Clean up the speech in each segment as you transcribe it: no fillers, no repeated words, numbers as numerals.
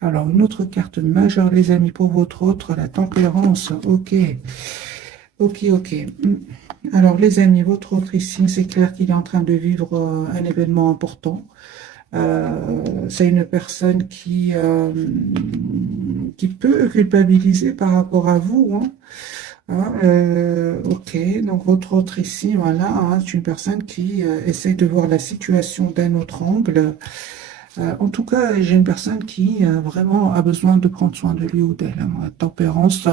Alors, une autre carte majeure, les amis, pour votre autre, la tempérance. Ok, ok, ok. Alors, les amis, votre autre ici, c'est clair qu'il est en train de vivre un événement important. C'est une personne qui peut culpabiliser par rapport à vous, hein. Ok, donc votre autre ici, voilà, hein, c'est une personne qui essaie de voir la situation d'un autre angle. En tout cas, j'ai une personne qui vraiment a besoin de prendre soin de lui ou d'elle, hein. La tempérance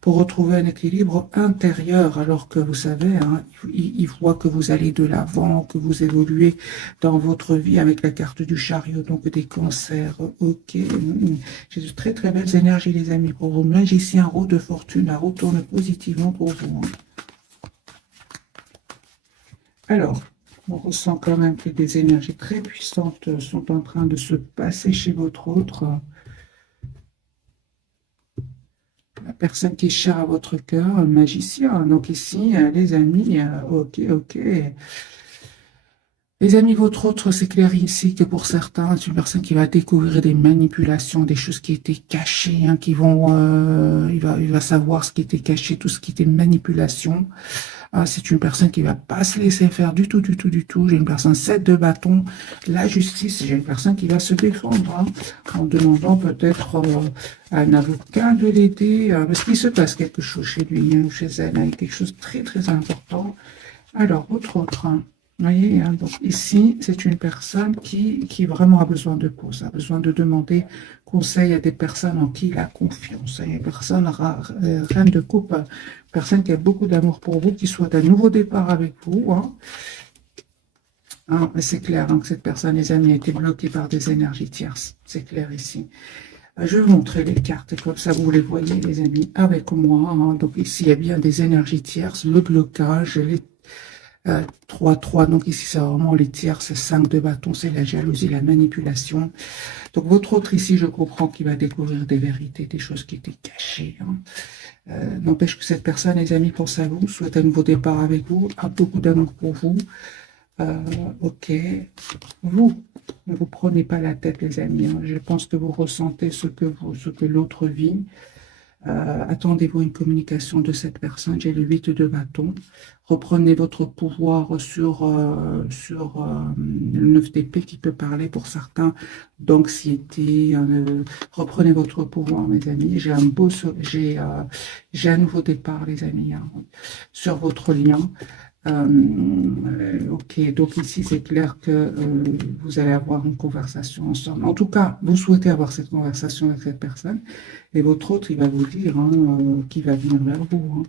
pour retrouver un équilibre intérieur, alors que vous savez, hein, il voit que vous allez de l'avant, que vous évoluez dans votre vie avec la carte du chariot, donc des cancers. Ok, j'ai de très très belles énergies, les amis, pour vous. Magicien, roue de fortune, la roue tourne positivement pour vous, hein. Alors, on ressent quand même que des énergies très puissantes sont en train de se passer chez votre autre. La personne qui est chère à votre cœur, un magicien. Donc ici, les amis, ok, ok. Les amis, votre autre, c'est clair ici que pour certains, c'est une personne qui va découvrir des manipulations, des choses qui étaient cachées, hein, il va savoir ce qui était caché, tout ce qui était manipulation. Ah, c'est une personne qui va pas se laisser faire du tout, du tout, du tout. J'ai une personne 7 de bâton. La justice, j'ai une personne qui va se défendre, hein, en demandant peut-être à un avocat de l'aider, parce qu'il se passe quelque chose chez lui, hein, ou chez elle, hein, quelque chose de très, très important. Alors, autre, hein, vous voyez, hein, donc ici, c'est une personne qui vraiment a besoin de pause, a besoin de demander conseil à des personnes en qui il a confiance, hein. Une personne, reine de coupe, personne qui a beaucoup d'amour pour vous, qui souhaite un nouveau départ avec vous, hein. Hein, mais c'est clair, hein, que cette personne, les amis, a été bloquée par des énergies tierces. C'est clair ici. Je vais vous montrer les cartes, comme ça vous les voyez, les amis, avec moi, hein. Donc ici, il y a bien des énergies tierces, le blocage, les 3-3, donc ici c'est vraiment les tiers, c'est 5 de bâton, c'est la jalousie, la manipulation. Donc votre autre ici, je comprends qu'il va découvrir des vérités, des choses qui étaient cachées, hein. N'empêche que cette personne, les amis, pense à vous, souhaite un nouveau départ avec vous, a beaucoup d'amour pour vous. Euh, ok, vous, ne vous prenez pas la tête, les amis, hein. Je pense que vous ressentez ce que l'autre vit. Attendez-vous une communication de cette personne. J'ai le 8 de bâton. Reprenez votre pouvoir sur le 9 d'épée qui peut parler pour certains d'anxiété. Reprenez votre pouvoir, mes amis. J'ai un nouveau départ, les amis, hein, sur votre lien. Ok, donc ici c'est clair que vous allez avoir une conversation ensemble. En tout cas, vous souhaitez avoir cette conversation avec cette personne et votre autre, il va vous dire, hein, qui va venir vers vous, hein.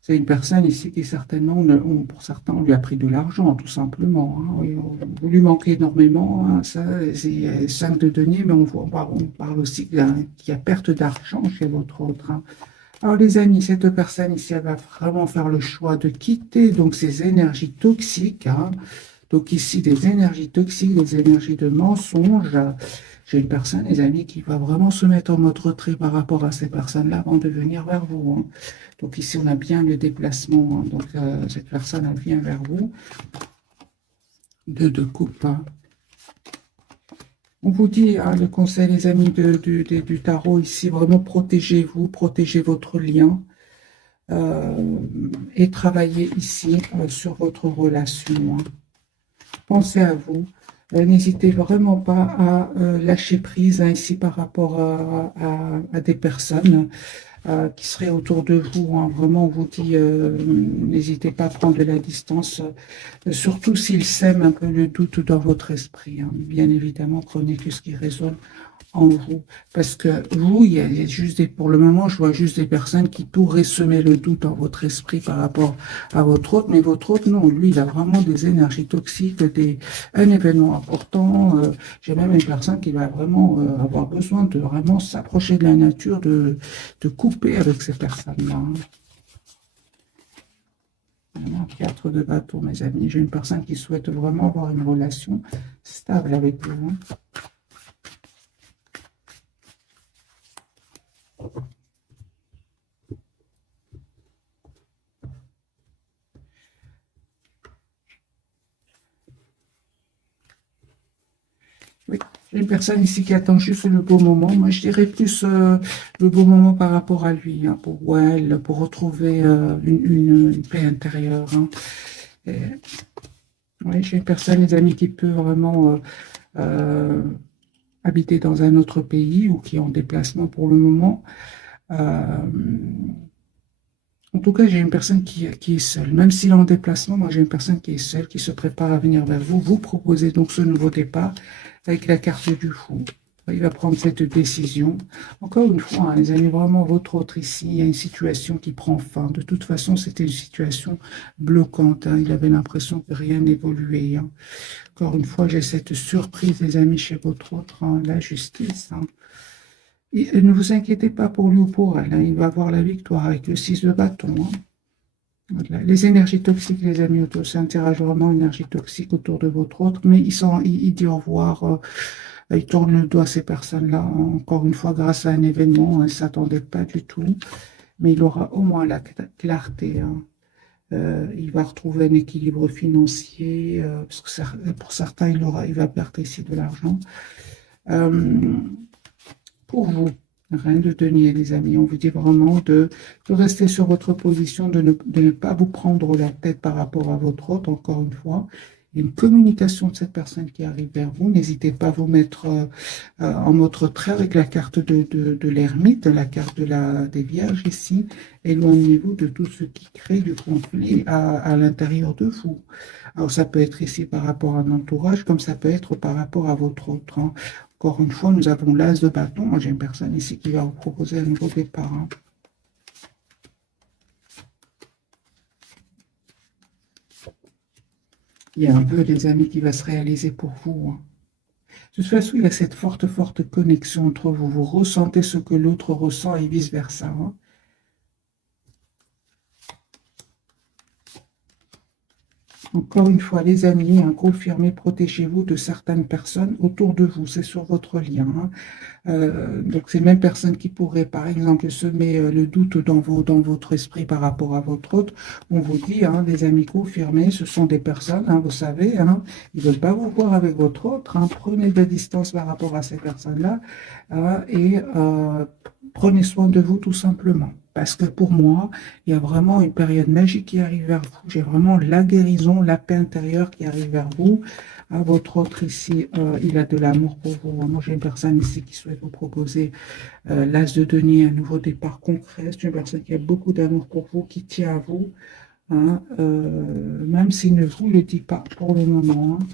C'est une personne ici qui certainement, pour certains, on lui a pris de l'argent, tout simplement, hein. Oui, vous lui manquez énormément, hein. Ça, c'est 5 de denier, mais on parle aussi qu'il y a perte d'argent chez votre autre, hein. Alors les amis, cette personne ici, elle va vraiment faire le choix de quitter donc ces énergies toxiques, hein. Donc ici, des énergies toxiques, des énergies de mensonges. J'ai une personne, les amis, qui va vraiment se mettre en mode retrait par rapport à ces personnes-là avant de venir vers vous, hein. Donc ici, on a bien le déplacement, hein. Donc cette personne, elle vient vers vous. Deux de coupe, hein. On vous dit, hein, le conseil, les amis, du tarot ici, vraiment protégez-vous, protégez votre lien. euh, et travailler ici sur votre relation, hein. Pensez à vous. N'hésitez vraiment pas à lâcher prise, hein, ici par rapport à des personnes qui seraient autour de vous, hein. Vraiment, on vous dit, n'hésitez pas à prendre de la distance, surtout s'ils sèment un peu le doute dans votre esprit, hein. Bien évidemment, prenez tout ce qui résonne en vous. Parce que vous, il y a juste pour le moment, je vois juste des personnes qui pourraient semer le doute dans votre esprit par rapport à votre autre, mais votre autre, non, lui, il a vraiment des énergies toxiques, un événement important. J'ai même une personne qui va vraiment avoir besoin de vraiment s'approcher de la nature, de couper avec ces personnes-là, hein. Vraiment, 4 de bâton, mes amis. J'ai une personne qui souhaite vraiment avoir une relation stable avec vous, hein. Oui. J'ai une personne ici qui attend juste le beau moment. Moi, je dirais plus le beau moment par rapport à lui, hein, pour ou elle, pour retrouver une paix intérieure, hein. Et, oui, j'ai une personne, les amis, qui peut vraiment euh, habiter dans un autre pays ou qui est en déplacement pour le moment. Euh, En tout cas, j'ai une personne qui est seule. Même s'il est en déplacement, moi j'ai une personne qui est seule, qui se prépare à venir vers vous. Vous proposez donc ce nouveau départ avec la carte du fou. Il va prendre cette décision. Encore une fois, hein, les amis, vraiment votre autre ici, il y a une situation qui prend fin. De toute façon, c'était une situation bloquante, hein. Il avait l'impression que rien n'évoluait, hein. Encore une fois, j'ai cette surprise, les amis, chez votre autre, hein, la justice, hein. Et ne vous inquiétez pas pour lui ou pour elle, hein, il va avoir la victoire avec le 6 de bâton, hein. Voilà. Les énergies toxiques, les amis, autour, ça interagit vraiment énergie toxique autour de votre autre, mais il dit au revoir, il tourne le doigt à ces personnes-là, encore une fois, grâce à un événement, hein, il ne s'attendait pas du tout, mais il aura au moins la clarté, hein. Il va retrouver un équilibre financier, parce que pour certains, il va perdre ici de l'argent. Euh, pour vous, reine de denier, les amis, on vous dit vraiment de rester sur votre position, de ne pas vous prendre la tête par rapport à votre autre, encore une fois. Il y a une communication de cette personne qui arrive vers vous. N'hésitez pas à vous mettre en mode retrait avec la carte de l'ermite, la carte des vierges ici. Éloignez-vous de tout ce qui crée du conflit à l'intérieur de vous. Alors, ça peut être ici par rapport à un entourage, comme ça peut être par rapport à votre autre, hein. Encore une fois, nous avons l'as de bâton. Moi, j'ai une personne ici qui va vous proposer un nouveau départ, hein. Il y a un peu des amis qui va se réaliser pour vous, hein. De toute façon, il y a cette forte, forte connexion entre vous. Vous ressentez ce que l'autre ressent et vice-versa, hein. Encore une fois, les amis, hein, confirmez, protégez-vous de certaines personnes autour de vous. C'est sur votre lien, hein. Donc, ces mêmes personnes qui pourraient, par exemple, semer le doute dans votre esprit par rapport à votre autre, on vous dit, hein, les amis confirmés, ce sont des personnes, hein, vous savez, hein, ils ne veulent pas vous voir avec votre autre, hein. Prenez de la distance par rapport à ces personnes-là, et prenez soin de vous tout simplement. Parce que pour moi, il y a vraiment une période magique qui arrive vers vous. J'ai vraiment la guérison, la paix intérieure qui arrive vers vous. Votre autre ici, il a de l'amour pour vous. Moi, j'ai une personne ici qui souhaite vous proposer l'as de denier, un nouveau départ concret. C'est une personne qui a beaucoup d'amour pour vous, qui tient à vous, hein, même s'il ne vous le dit pas pour le moment, hein.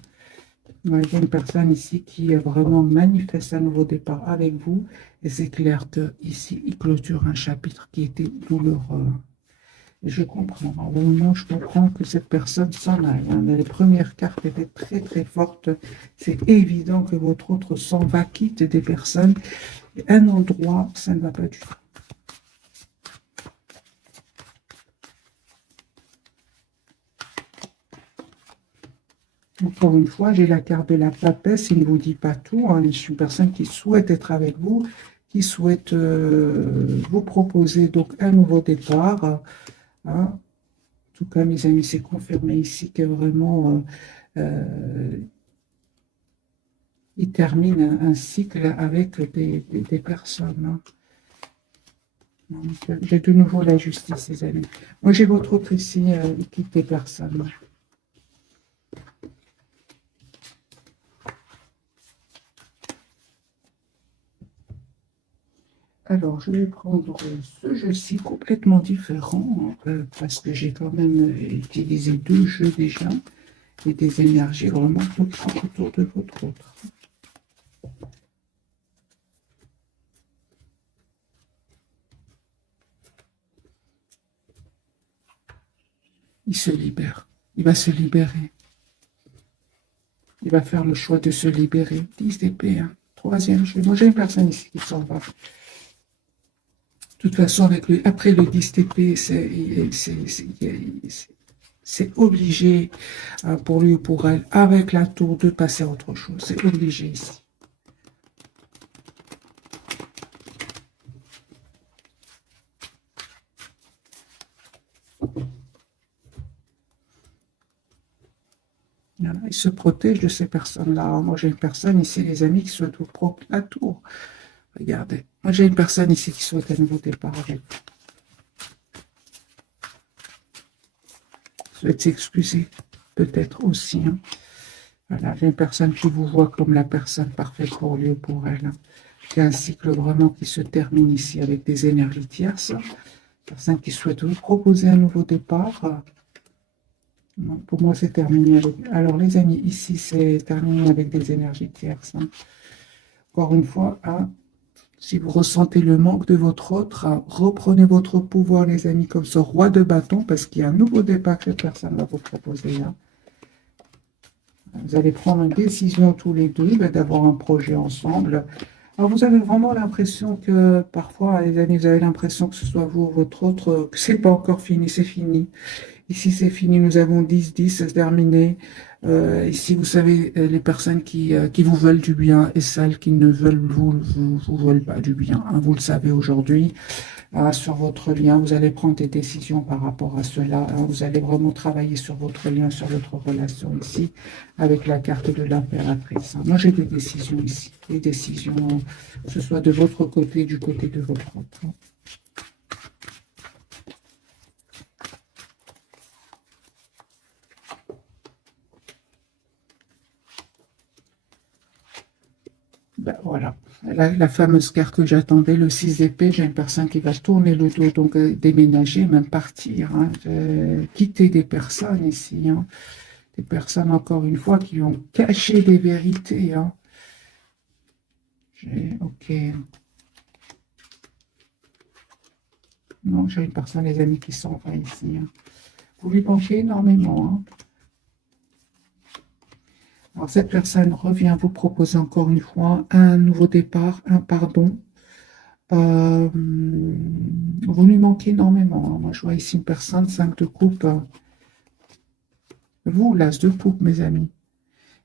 Ouais, j'ai une personne ici qui vraiment manifeste un nouveau départ avec vous. Et c'est clair que ici, il clôture un chapitre qui était douloureux. Et je comprends. Au moment, je comprends que cette personne s'en aille, hein. Les premières cartes étaient très, très fortes. C'est évident que votre autre s'en va, quitte des personnes. Et un endroit, ça ne va pas du tout. Encore une fois, j'ai la carte de la papesse. Il ne vous dit pas tout, hein. Je suis une personne qui souhaite être avec vous, qui souhaite vous proposer donc un nouveau départ, hein. En tout cas, mes amis, c'est confirmé ici que vraiment, il termine un cycle avec des personnes, hein. Donc, j'ai de nouveau la justice, les amis. Moi, j'ai votre autre ici, il quitte des personnes. Alors, je vais prendre ce jeu-ci complètement différent, parce que j'ai quand même utilisé deux jeux déjà et des énergies vraiment toxiques autour de votre autre. Il se libère. Il va se libérer. Il va faire le choix de se libérer. 10 d'épée, hein. Troisième jeu. Moi, j'ai une personne ici qui s'en va. De toute façon, après le 10 d'épée, c'est obligé, pour lui ou pour elle, avec la tour, de passer à autre chose. C'est obligé ici. Voilà. Ils se protègent de ces personnes-là. Moi, j'ai une personne ici, les amis, qui souhaite vous prendre la tour. Regardez. Moi, j'ai une personne ici qui souhaite un nouveau départ avec vous. Souhaite s'excuser, peut-être aussi. Hein. Voilà, j'ai une personne qui vous voit comme la personne parfaite pour lui ou pour elle. Hein. Il y a un cycle vraiment qui se termine ici avec des énergies tierces. Personne qui souhaite vous proposer un nouveau départ. Pour moi, c'est terminé avec... Alors, les amis, ici, c'est terminé avec des énergies tierces. Hein. Encore une fois, hein, si vous ressentez le manque de votre autre, hein, reprenez votre pouvoir, les amis, comme ce roi de bâton, parce qu'il y a un nouveau départ que cette personne va vous proposer. Hein. Vous allez prendre une décision tous les deux, d'avoir un projet ensemble. Alors, vous avez vraiment l'impression que, parfois, les amis, vous avez l'impression que ce soit vous ou votre autre, que c'est pas encore fini, c'est fini. Ici, c'est fini. Nous avons 10-10, c'est terminé. Ici, vous savez, les personnes qui vous veulent du bien et celles qui ne veulent vous veulent pas du bien. Hein, vous le savez aujourd'hui. Sur votre lien, vous allez prendre des décisions par rapport à cela. Hein, vous allez vraiment travailler sur votre lien, sur votre relation ici, avec la carte de l'impératrice. Hein. Moi, j'ai des décisions ici. Des décisions, que ce soit de votre côté, du côté de votre autre. Hein. Ben, voilà, la fameuse carte que j'attendais, le 6 d'épée, j'ai une personne qui va tourner le dos, donc déménager, même partir, hein, quitter des personnes ici, hein, des personnes, encore une fois, qui ont caché des vérités. Hein. Ok. Non, j'ai une personne, les amis, qui s'en va ici. Hein. Vous lui manquez énormément. Hein. Alors, cette personne revient vous proposer encore une fois un nouveau départ, un pardon. Vous lui manquez énormément. Hein. Moi, je vois ici une personne, 5 de coupe. Vous, l'as de coupe, mes amis.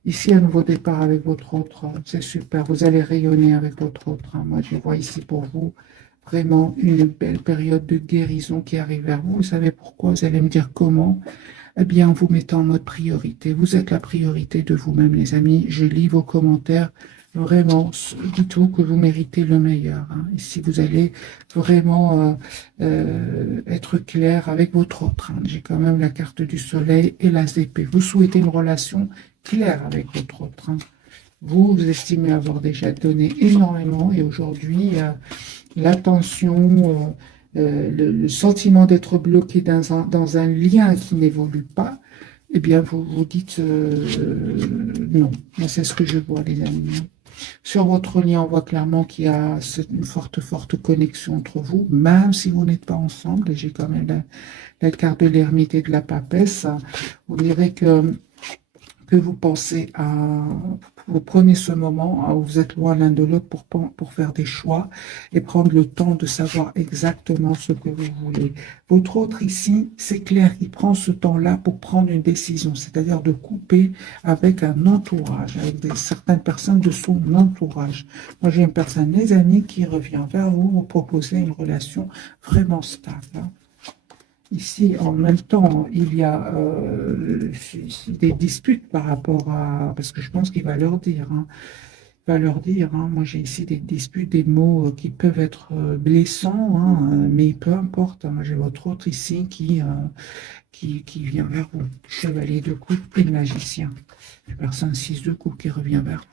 Ici, un nouveau départ avec votre autre. C'est super. Vous allez rayonner avec votre autre. Hein. Moi, je vois ici pour vous vraiment une belle période de guérison qui arrive vers vous. Vous savez pourquoi? Vous allez me dire comment? Eh bien, en vous mettant en mode priorité. Vous êtes la priorité de vous-même, les amis. Je lis vos commentaires. Vraiment, dites-vous que vous méritez le meilleur. Hein. Ici, vous allez vraiment être clair avec votre autre. Hein. J'ai quand même la carte du soleil et la épée. Vous souhaitez une relation claire avec votre autre. Hein. Vous estimez avoir déjà donné énormément et aujourd'hui, l'attention, le sentiment d'être bloqué dans un lien qui n'évolue pas, eh bien, vous vous dites non. Moi, c'est ce que je vois, les amis. Sur votre lien, on voit clairement qu'il y a une forte connexion entre vous, même si vous n'êtes pas ensemble. J'ai quand même la carte de l'ermite et de la papesse. Vous verrez que vous pensez à... Vous prenez ce moment où vous êtes loin l'un de l'autre pour faire des choix et prendre le temps de savoir exactement ce que vous voulez. Votre autre ici, c'est clair, il prend ce temps-là pour prendre une décision, c'est-à-dire de couper avec un entourage, avec certaines personnes de son entourage. Moi, j'ai une personne, les amis, qui revient vers vous, vous proposer une relation vraiment stable. Hein. Ici, en même temps, il y a des disputes par rapport à... Parce que je pense qu'il va leur dire. Hein, il va leur dire. Hein, moi, j'ai ici des disputes, des mots qui peuvent être blessants, hein, mais peu importe. Hein, moi, j'ai votre autre ici qui vient vers vous. Chevalier de coupe et magicien. Personne 6 de coupe qui revient vers vous.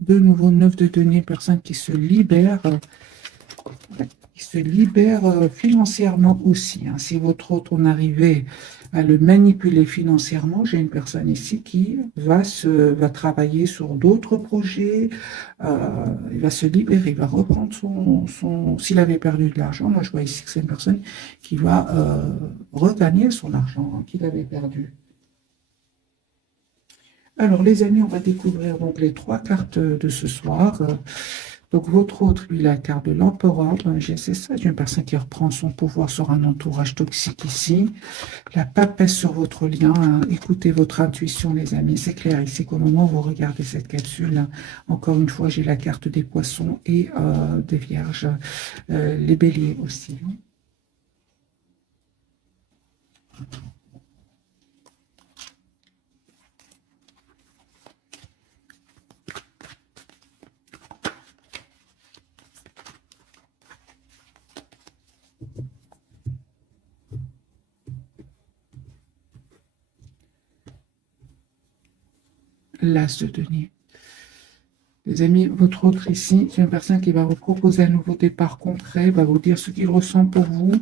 De nouveau 9 de denier, personne qui se libère. Qui se libère financièrement aussi. Hein. Si votre autre, on arrivait à le manipuler financièrement, j'ai une personne ici qui va travailler sur d'autres projets, il va se libérer, il va reprendre s'il avait perdu de l'argent, moi je vois ici que c'est une personne qui va regagner son argent hein, qu'il avait perdu. Alors les amis, on va découvrir donc les 3 cartes de ce soir. Donc, votre autre, lui, la carte de l'empereur, ben, c'est ça, une personne qui reprend son pouvoir sur un entourage toxique ici. La papesse sur votre lien, hein. Écoutez votre intuition, les amis. C'est clair ici qu'au moment où vous regardez cette capsule, hein, encore une fois, j'ai la carte des poissons et des vierges, les béliers aussi. L'as de denier. Les amis, votre autre ici, c'est une personne qui va vous proposer un nouveau départ concret, va vous dire ce qu'il ressent pour vous.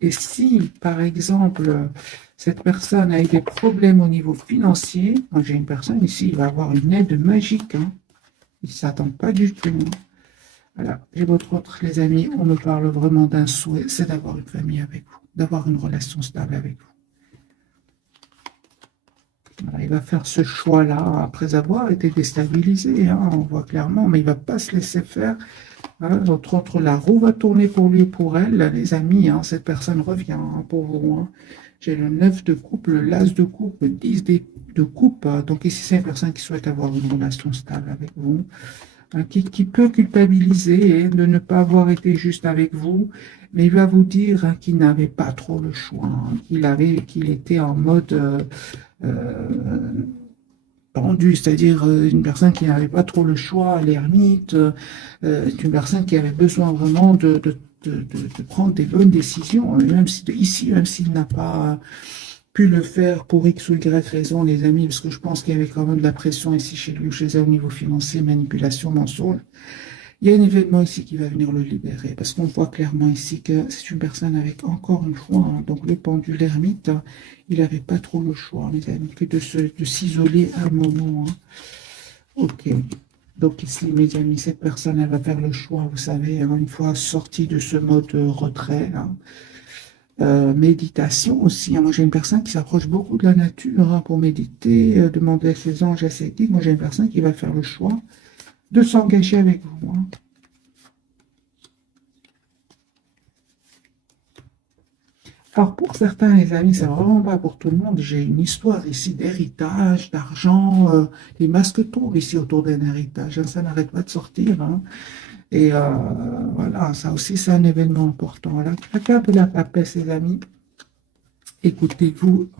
Et si, par exemple, cette personne a eu des problèmes au niveau financier, moi j'ai une personne ici, il va avoir une aide magique. Hein. Il ne s'attend pas du tout. Hein. Voilà, j'ai votre autre, les amis, on me parle vraiment d'un souhait, c'est d'avoir une famille avec vous, d'avoir une relation stable avec vous. Voilà, il va faire ce choix-là après avoir été déstabilisé, hein, on voit clairement, mais il ne va pas se laisser faire. Hein, notre autre, la roue va tourner pour lui et pour elle. Les amis, hein, cette personne revient hein, pour vous. Hein. J'ai le 9 de coupe, le l'as de coupe, le 10 de coupe. Donc ici, c'est une personne qui souhaite avoir une relation stable avec vous. Hein, qui peut culpabiliser de ne pas avoir été juste avec vous, mais il va vous dire hein, qu'il n'avait pas trop le choix, hein, qu'il était en mode pendu, c'est-à-dire une personne qui n'avait pas trop le choix, l'ermite, une personne qui avait besoin vraiment de prendre des bonnes décisions, même si ici, même s'il n'a pas pu le faire pour X ou Y raison, les amis, parce que je pense qu'il y avait quand même de la pression ici chez lui ou chez elle au niveau financier, manipulation, mensonge. Il y a un événement ici qui va venir le libérer, parce qu'on voit clairement ici que c'est une personne avec encore une fois, hein, donc le pendule ermite, hein, il n'avait pas trop le choix, les amis, que de s'isoler à un moment. Hein. Ok. Donc ici, mes amis, cette personne, elle va faire le choix, vous savez, hein, une fois sortie de ce mode retrait, hein. Méditation aussi. Hein. Moi, j'ai une personne qui s'approche beaucoup de la nature hein, pour méditer, demander à ses anges, à ses guides. Moi, j'ai une personne qui va faire le choix de s'engager avec vous. Hein. Alors, pour certains, les amis, c'est vraiment pas pour tout le monde. J'ai une histoire ici d'héritage, d'argent, les masques tombent ici autour d'un héritage. Hein. Ça n'arrête pas de sortir. Hein. Et voilà, ça aussi, c'est un événement important. La carte de la papesse, les amis, écoutez-vous,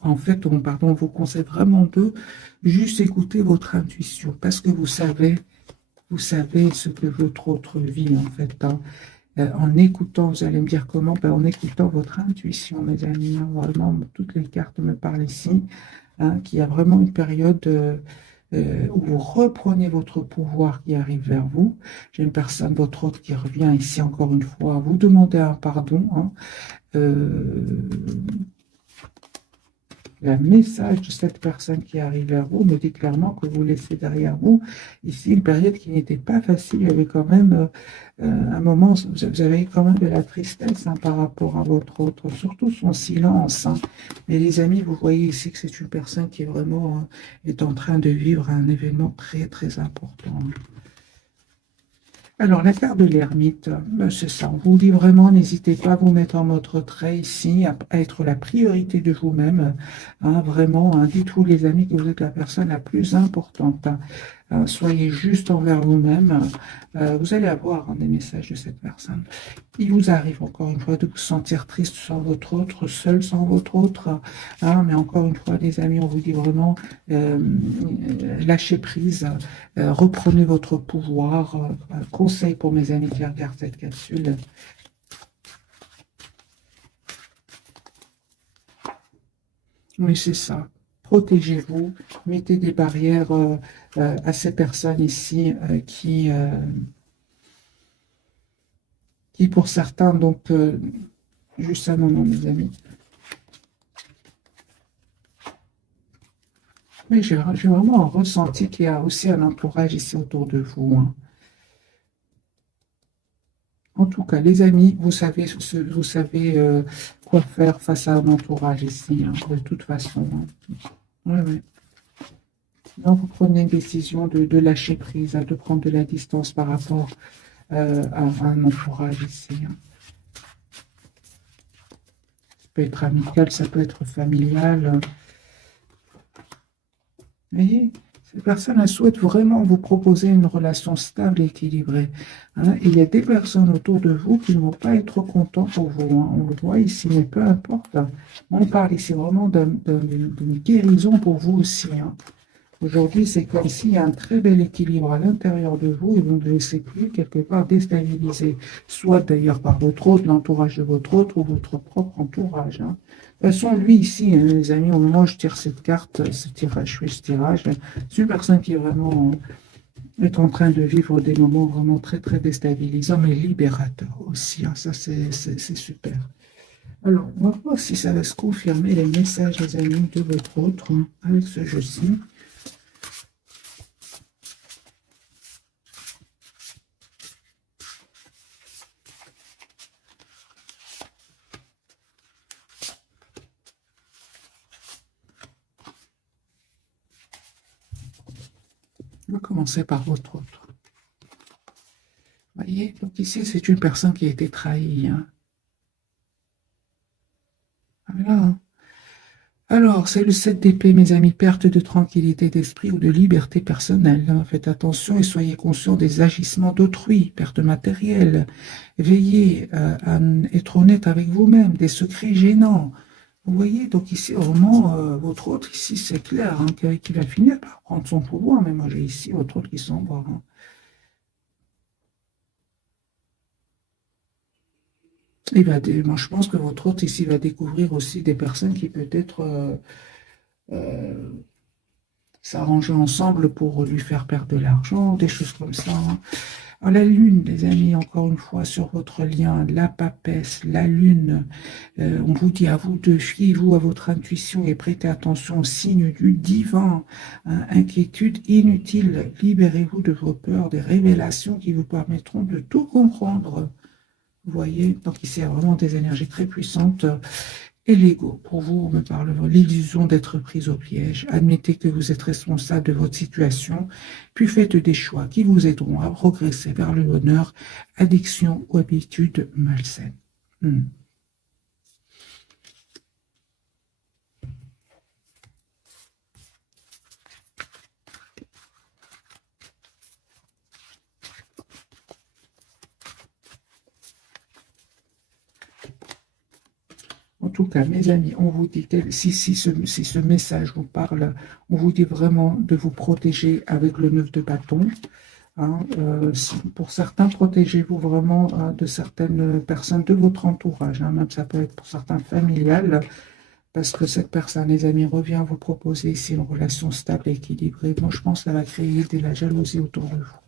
en fait, on vous conseille vraiment de juste écouter votre intuition, parce que vous savez ce que votre autre vit, en fait. Hein. En écoutant, vous allez me dire comment, ben, en écoutant votre intuition, mes amis. Hein, vraiment, toutes les cartes me parlent ici, hein, qu'il y a vraiment une période où vous reprenez votre pouvoir qui arrive vers vous. J'ai une personne, votre autre, qui revient ici encore une fois, vous demander un pardon. Hein. Le message de cette personne qui arrive vers vous me dit clairement que vous laissez derrière vous ici une période qui n'était pas facile. Il y avait quand même un moment, vous avez quand même de la tristesse hein, par rapport à votre autre, surtout son silence. Hein. Mais les amis, vous voyez ici que c'est une personne qui est vraiment est en train de vivre un événement très très important. Alors, la carte de l'ermite, c'est ça. On vous dit vraiment, n'hésitez pas à vous mettre en mode retrait ici, à être la priorité de vous-même. Hein, vraiment, hein, dites-vous, les amis, que vous êtes la personne la plus importante. Hein. Soyez juste envers vous-même. Vous allez avoir hein, des messages de cette personne. Il vous arrive encore une fois de vous sentir triste sans votre autre, seul sans votre autre. Hein, mais encore une fois, les amis, on vous dit vraiment, lâchez prise, reprenez votre pouvoir. Conseil pour mes amis qui regardent cette capsule. Oui, c'est ça. Protégez-vous, mettez des barrières à ces personnes ici qui pour certains, donc, juste un moment, mes amis. Oui, j'ai vraiment ressenti qu'il y a aussi un entourage ici autour de vous. Hein. En tout cas, les amis, vous savez quoi faire face à un entourage ici, hein, de toute façon. Hein. Ouais, ouais. Non, vous prenez une décision de lâcher prise, hein, de prendre de la distance par rapport à un entourage ici, hein. Ça peut être amical, ça peut être familial. Vous voyez, ces personnes, elles souhaitent vraiment vous proposer une relation stable et équilibrée, hein. Et il y a des personnes autour de vous qui ne vont pas être contents pour vous, hein. On le voit ici, mais peu importe, hein. On parle ici vraiment d'une guérison pour vous aussi, hein. Aujourd'hui, c'est comme s'il y a un très bel équilibre à l'intérieur de vous et vous ne laissez plus quelque part déstabiliser, soit d'ailleurs par votre autre, l'entourage de votre autre ou votre propre entourage, hein. De toute façon, lui ici, hein, les amis, au moment où je tire cette carte, ce tirage, je fais ce tirage, c'est une personne qui est vraiment est en train de vivre des moments vraiment très très déstabilisants, mais libérateurs aussi, hein. Ça, c'est super. Alors, on va voir si ça va se confirmer les messages, les amis, de votre autre, hein, avec ce jeu-ci. On va commencer par votre autre. Vous voyez, donc ici, c'est une personne qui a été trahie, hein. Voilà, hein. Alors, c'est le 7 d'épée, mes amis, perte de tranquillité d'esprit ou de liberté personnelle, hein. Faites attention et soyez conscient des agissements d'autrui, perte matérielle. Veillez à être honnête avec vous-même, des secrets gênants. Vous voyez, donc ici, vraiment, votre autre, ici, c'est clair, hein, qu'il va finir par prendre son pouvoir. Mais moi, j'ai ici votre autre qui s'en va, hein. Moi, je pense que votre hôte ici va découvrir aussi des personnes qui peut-être euh, s'arranger ensemble pour lui faire perdre de l'argent, des choses comme ça, hein. Alors, la lune, les amis, encore une fois, sur votre lien, la papesse, la lune, on vous dit à vous de fiez-vous à votre intuition et prêtez attention aux signes du divin, hein. Inquiétude inutile, libérez-vous de vos peurs, des révélations qui vous permettront de tout comprendre. Vous voyez, donc ici, il y a vraiment des énergies très puissantes. Et l'ego, pour vous, on me parle de l'illusion d'être prise au piège. Admettez que vous êtes responsable de votre situation, puis faites des choix qui vous aideront à progresser vers le bonheur, addiction ou habitude malsaine. Hmm. En tout cas, mes amis, on vous dit, si ce message vous parle, on vous dit vraiment de vous protéger avec le 9 de bâton, hein. Pour certains, protégez-vous vraiment de certaines personnes de votre entourage, hein. Même ça peut être pour certains familial, parce que cette personne, les amis, revient vous proposer ici une relation stable et équilibrée. Moi, je pense que ça va créer de la jalousie autour de vous.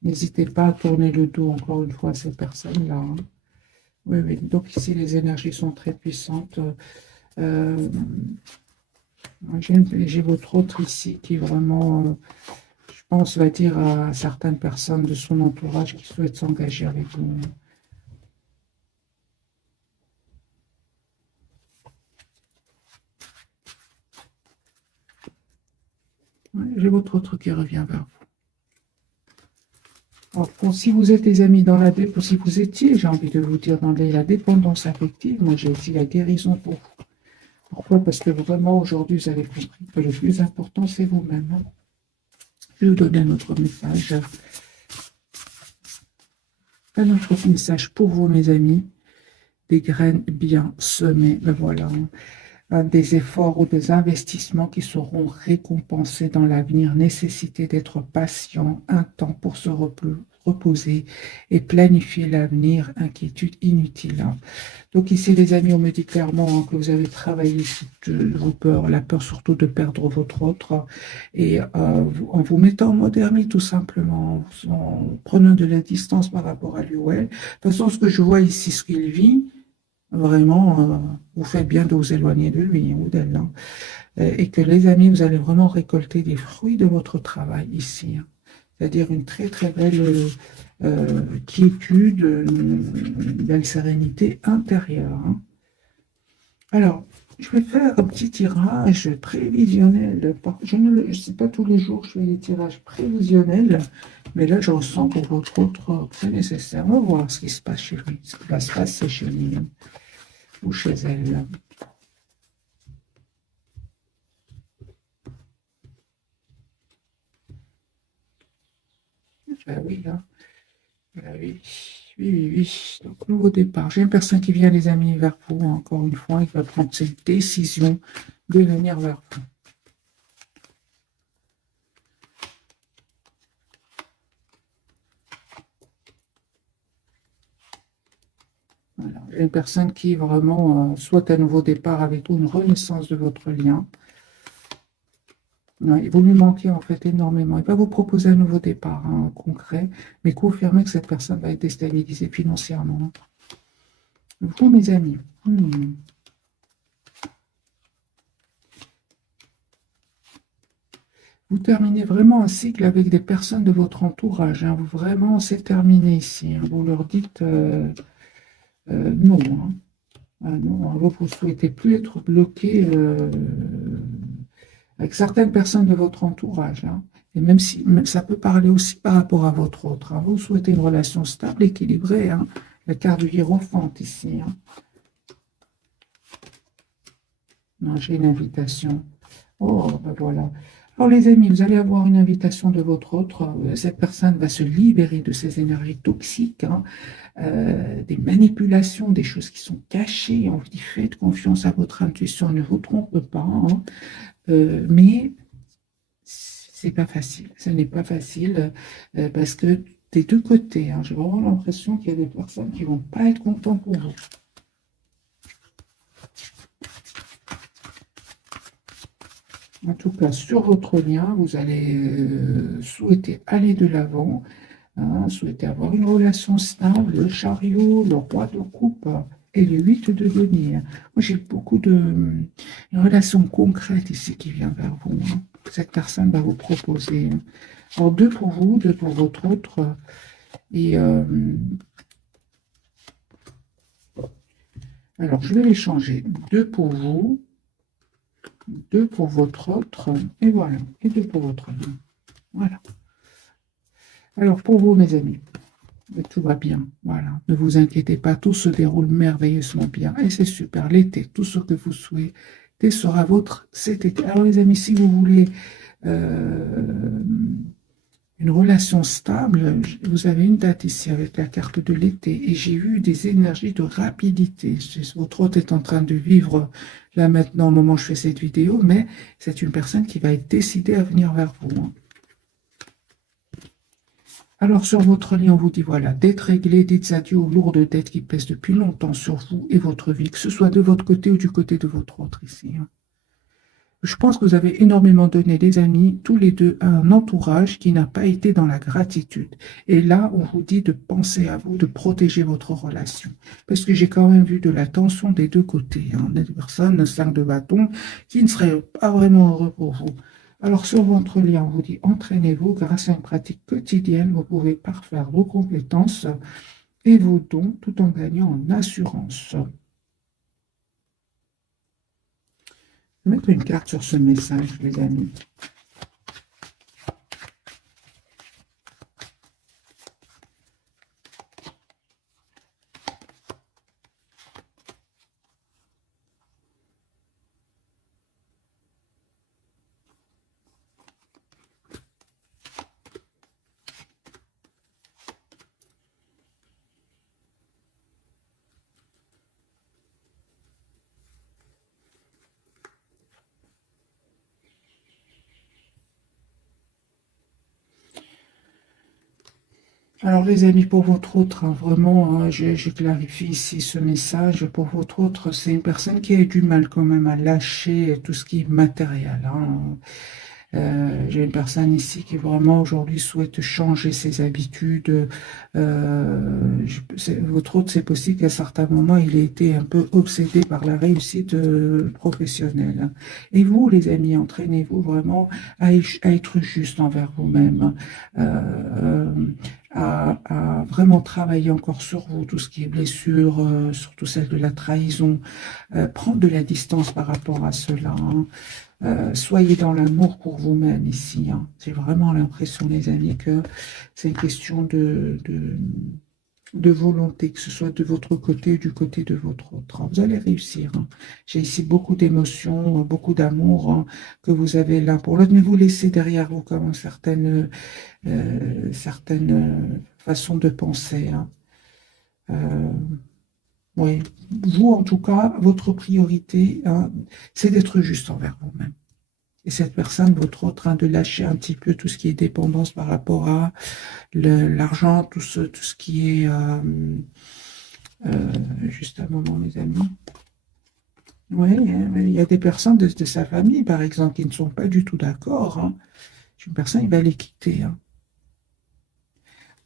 N'hésitez pas à tourner le dos encore une fois à ces personnes-là, hein. Oui, oui. Donc ici, les énergies sont très puissantes. Euh, j'ai votre autre ici qui vraiment, je pense, va dire à certaines personnes de son entourage qui souhaitent s'engager avec vous. Ouais, j'ai votre autre qui revient vers vous. Alors, si vous êtes des amis dans si vous étiez, j'ai envie de vous dire, dans la dépendance affective, moi j'ai ici la guérison pour vous. Pourquoi? Parce que vraiment aujourd'hui, vous avez compris que le plus important, c'est vous-même, hein. Je vais vous donner un autre message. Un autre message pour vous, mes amis. Des graines bien semées, ben voilà, hein. Des efforts ou des investissements qui seront récompensés dans l'avenir. Nécessité d'être patient, un temps pour se reposer et planifier l'avenir. Inquiétude inutile, hein. Donc ici, les amis, on me dit clairement, hein, que vous avez travaillé sur vos peurs, la peur surtout de perdre votre autre, et en vous mettant en mode ermite, tout simplement, en prenant de la distance par rapport à lui ou elle. De toute façon, ce que je vois ici, ce qu'il vit, vraiment, vous faites bien de vous éloigner de lui ou d'elle, hein. Et que les amis, vous allez vraiment récolter des fruits de votre travail ici, hein. C'est-à-dire une très très belle quiétude, une belle sérénité intérieure, hein. Alors, Je vais faire un petit tirage prévisionnel. Je ne sais pas tous les jours, je fais des tirages prévisionnels, mais là, je ressens pour votre autre que c'est nécessaire. On va voir ce qui se passe chez lui, ce qui va se passer chez lui ou chez elle. Ben oui, hein. Ben oui, oui, oui, oui. Donc, nouveau départ. J'ai une personne qui vient, les amis, vers vous, encore une fois, il va prendre cette décision de venir vers vous. Voilà. J'ai une personne qui vraiment souhaite un nouveau départ avec vous, une renaissance de votre lien. Ouais, vous lui manquez en fait énormément. Il va vous proposer un nouveau départ hein, concret, mais confirmez que cette personne va être déstabilisée financièrement. Vous, mes amis, vous terminez vraiment un cycle avec des personnes de votre entourage. Hein. Vraiment, c'est terminé ici. Hein. Vous leur dites non. Hein. Ah non, vous ne souhaitez plus être bloqué avec certaines personnes de votre entourage. Hein. Et même si ça peut parler aussi par rapport à votre autre. Hein. Vous souhaitez une relation stable, équilibrée. Hein. La carte du hiérophante ici. Hein. Non, j'ai une invitation. Oh, ben voilà. Alors les amis, vous allez avoir une invitation de votre autre. Cette personne va se libérer de ces énergies toxiques, hein, des manipulations, des choses qui sont cachées. On vous dit, faites confiance à votre intuition, ne vous trompez pas. Hein. Mais c'est pas facile. Ce n'est pas facile parce que des deux côtés, hein, j'ai vraiment l'impression qu'il y a des personnes qui vont pas être contentes pour vous. En tout cas, sur votre lien, vous allez souhaiter aller de l'avant, hein, souhaiter avoir une relation stable, le chariot, le roi de coupe et le 8 de denier. Moi, j'ai beaucoup de une relation concrète ici qui vient vers vous. Hein. Cette personne va vous proposer. Hein. Alors, deux pour vous, deux pour votre autre. Et alors, je vais les changer. Deux pour vous, deux pour votre autre, et voilà. Et deux pour votre autre. Voilà. Alors, pour vous, mes amis, tout va bien. Voilà. Ne vous inquiétez pas, tout se déroule merveilleusement bien. Et c'est super. L'été, tout ce que vous souhaitez sera votre cet été. Alors, les amis, si vous voulez une relation stable, vous avez une date ici avec la carte de l'été. Et j'ai vu des énergies de rapidité. Votre hôte est en train de vivre là maintenant au moment où je fais cette vidéo, mais c'est une personne qui va être décidée à venir vers vous. Hein. Alors, sur votre lien, on vous dit, voilà, dettes réglées, dites adieu aux lourdes dettes qui pèsent depuis longtemps sur vous et votre vie, que ce soit de votre côté ou du côté de votre autre ici. Hein. Je pense que vous avez énormément donné, les amis, tous les deux, à un entourage qui n'a pas été dans la gratitude. Et là, on vous dit de penser à vous, de protéger votre relation. Parce que j'ai quand même vu de la tension des deux côtés. Hein. Des personnes, 5 de bâton, qui ne seraient pas vraiment heureux pour vous. Alors, sur votre lien, on vous dit, entraînez-vous grâce à une pratique quotidienne. Vous pouvez parfaire vos compétences et vos dons tout en gagnant en assurance. Je vais mettre une carte sur ce message, les amis. Alors les amis, pour votre autre, hein, vraiment, hein, je clarifie ici ce message. Pour votre autre, c'est une personne qui a eu du mal quand même à lâcher tout ce qui est matériel. Hein. J'ai une personne ici qui vraiment aujourd'hui souhaite changer ses habitudes. Votre autre, c'est possible qu'à certains moments, il ait été un peu obsédé par la réussite professionnelle. Hein. Et vous, les amis, entraînez-vous vraiment à être juste envers vous-même. à vraiment travailler encore sur vous, tout ce qui est blessure, surtout celle de la trahison, prendre de la distance par rapport à cela, hein. Soyez dans l'amour pour vous-même ici, hein. J'ai vraiment l'impression, les amis, que c'est une question de volonté, que ce soit de votre côté ou du côté de votre autre, hein. Vous allez réussir, hein. J'ai ici beaucoup d'émotions, beaucoup d'amour, hein, que vous avez l'un pour l'autre, mais vous laissez derrière vous comme une certaine façon de penser, hein. Euh, oui, vous, en tout cas, votre priorité, hein, c'est d'être juste envers vous-même. Et cette personne, votre autre, hein, de lâcher un petit peu tout ce qui est dépendance par rapport à l'argent, tout ce qui est... juste un moment, mes amis. Oui, il y a des personnes de sa famille, par exemple, qui ne sont pas du tout d'accord, hein. Une personne, il va les quitter, hein.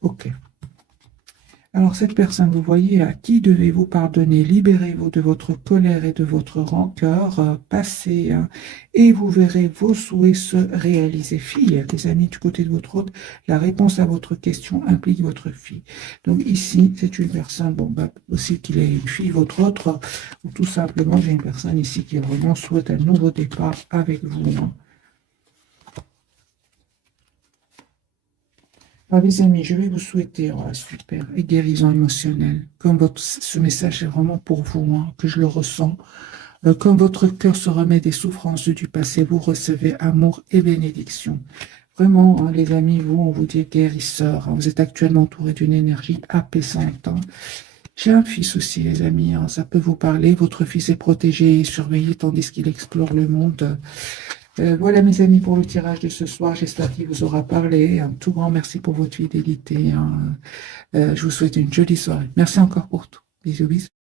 OK. Alors, cette personne, vous voyez, à qui devez-vous pardonner? Libérez-vous de votre colère et de votre rancœur, passez, hein, et vous verrez vos souhaits se réaliser. Fille, les amis, du côté de votre autre, la réponse à votre question implique votre fille. Donc ici, c'est une personne, bon, bah, aussi qu'il ait une fille, votre autre, ou tout simplement, j'ai une personne ici qui vraiment souhaite un nouveau départ avec vous, hein. Ah, les amis, je vais vous souhaiter, oh, super, et guérison émotionnelle. Comme ce message est vraiment pour vous, hein, que je le ressens. Comme votre cœur se remet des souffrances du passé, vous recevez amour et bénédiction. Vraiment, hein, les amis, vous, on vous dit guérisseur, hein. Vous êtes actuellement entouré d'une énergie apaisante, hein. J'ai un fils aussi, les amis, hein, ça peut vous parler. Votre fils est protégé et surveillé tandis qu'il explore le monde. Voilà, mes amis, pour le tirage de ce soir. J'espère qu'il vous aura parlé. Un tout grand merci pour votre fidélité, hein. Je vous souhaite une jolie soirée. Merci encore pour tout. Bisous, bisous.